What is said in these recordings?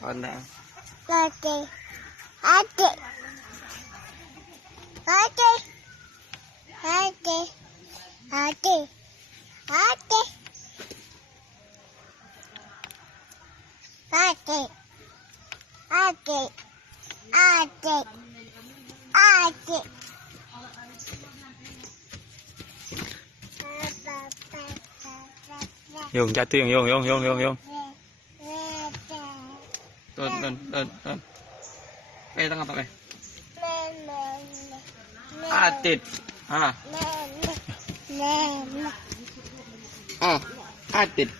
Anda. Ate. Ate. Ate. Ate. Ate. Ate. Ate. Ate. Ate. Ate. Yung jatuh yung. Don. Tengah pakai. Atit. Ah. Oh, atit.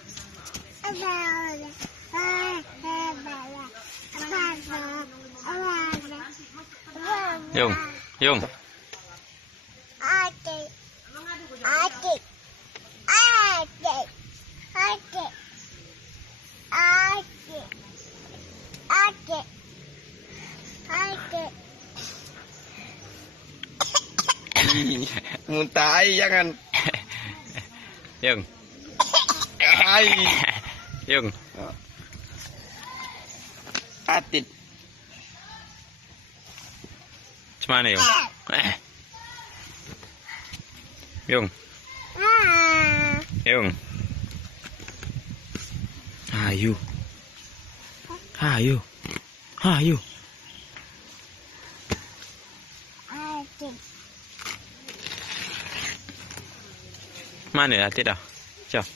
Yung. Atik. Atik. Atik. Atik. Atik. Atik. Atik. Muntah ay jangan. Yung. Ay. Yung. Atit. Cemana yung? Yung. Yung. Ayo. Atik. Mana ya Atit dah? Ciao.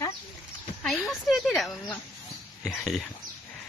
Hah? Ayo mesti tidak, Mama. Iya.